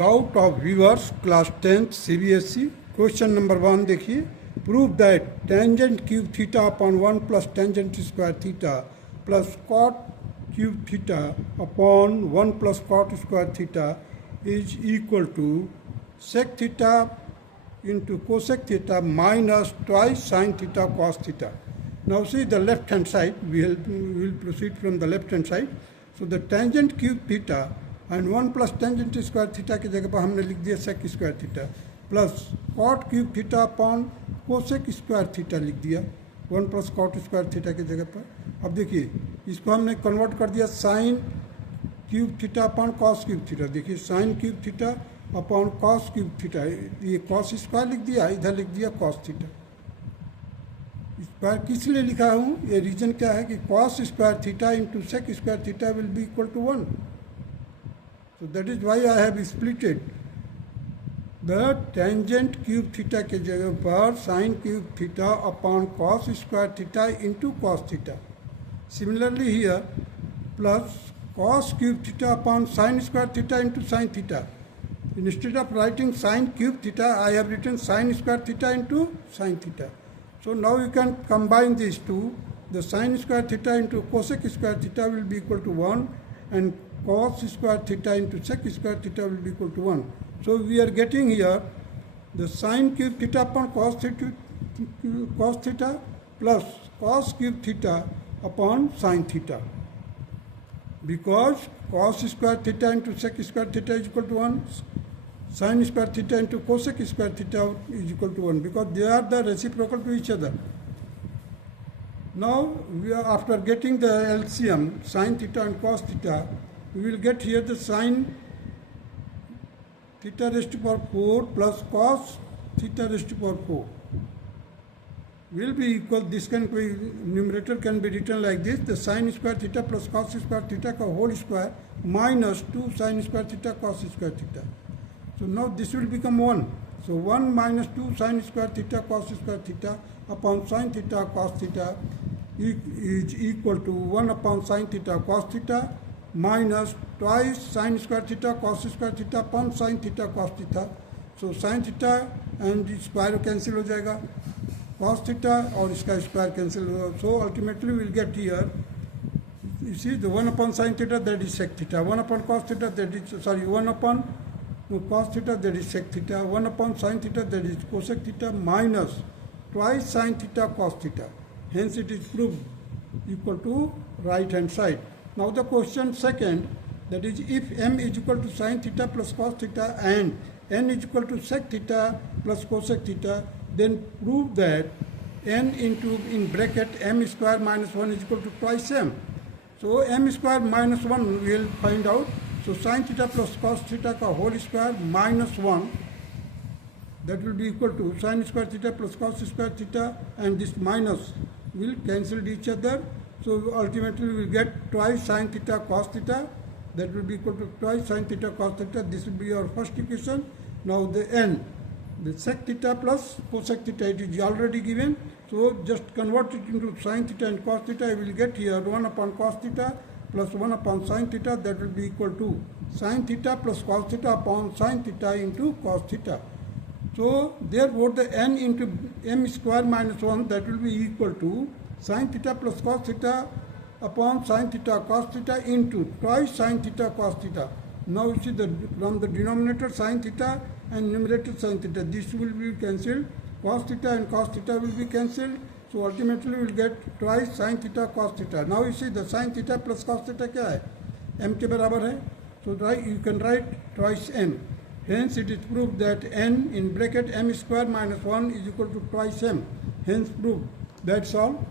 Doubt of viewers class 10th CBSE question number 1 देखिए. Prove that tangent cube theta upon 1 plus tangent square theta plus cot cube theta upon 1 plus cot square theta is equal to sec theta into cosec theta minus twice sin theta cos theta. Now see the left hand side, we will proceed from the left hand side. So the tangent cube theta and 1 plus tangent square theta की जगह पर हमने लिख दिया sec square theta plus cot cube theta upon cosec square theta लिख दिया 1 plus cot square theta की जगह पर. अब देखिए इसको हमने कन्वर्ट कर दिया sin cube theta upon cos cube theta. देखिए sin cube theta upon cos cube theta, ये कॉस स्क्वायर लिख दिया, इधर लिख दिया कॉस थीटा. स्क्वायर किस लिए लिखा हूँ, ये रीजन क्या है कि cos square theta into sec square theta will be equal to 1. So that is why I have splitted the tangent cube theta के जगह पर sine cube theta upon cos square theta into cos theta. Similarly here plus cos cube theta upon sine square theta into sine theta. Instead of writing sine cube theta, I have written sine square theta into sine theta. So now you can combine these two. The sine square theta into cosec square theta will be equal to 1 and cos square theta into sec square theta will be equal to 1. So we are getting here the sine cube theta upon cos theta plus cos cube theta upon sine theta. Because cos square theta into sec square theta is equal to 1. Sin square theta into cosec square theta is equal to 1 because they are the reciprocal to each other. Now, we are after getting the LCM, sin theta and cos theta, we will get here the sin theta raised to power 4 plus cos theta raised to power 4 will be equal, this can be, numerator can be written like this, the sin square theta plus cos square theta ka whole square minus 2 sin square theta cos square theta. So now this will become 1. So 1 minus 2 sin square theta cos square theta upon sin theta cos theta is equal to 1 upon sin theta cos theta minus twice sin square theta cos square theta upon sin theta cos theta. So sin theta and square cancel हो जाएगा, cos theta और इसका square cancel होगा. So ultimately we will get here, you see the 1 upon sin theta that is sec theta, 1 upon cos theta that is, sorry, 1 upon cos theta that is sec theta, 1 upon sin theta that is cosec theta minus twice sin theta cos theta. Hence it is proved equal to right hand side. Now the question second, that is if m is equal to sin theta plus cos theta and n is equal to sec theta plus cosec theta, then prove that n into in bracket m square minus 1 is equal to twice m. So m square minus 1 we will find out. So sin theta plus cos theta ka whole square minus 1, that will be equal to sin square theta plus cos square theta, and this minus will cancel each other. So ultimately we will get twice sin theta cos theta, that will be equal to twice sin theta cos theta. This will be our first equation. Now the n, the sec theta plus cosec theta, it is already given. So just convert it into sin theta and cos theta. I will get here 1 upon cos theta plus 1 upon sin theta, that will be equal to sin theta plus cos theta upon sin theta into cos theta. So therefore the n into m square minus 1, that will be equal to sin theta plus cos theta upon sin theta cos theta into twice sin theta cos theta. Now you see from the denominator sin theta and numerator sin theta, this will be cancelled, cos theta and cos theta will be cancelled. So ultimately we will get twice sin theta cos theta. Now you see the sin theta plus cos theta क्या है, m के बराबर है. So you can write twice m. Hence it is proved that n in bracket m square minus 1 is equal to twice m. Hence proved. That's all.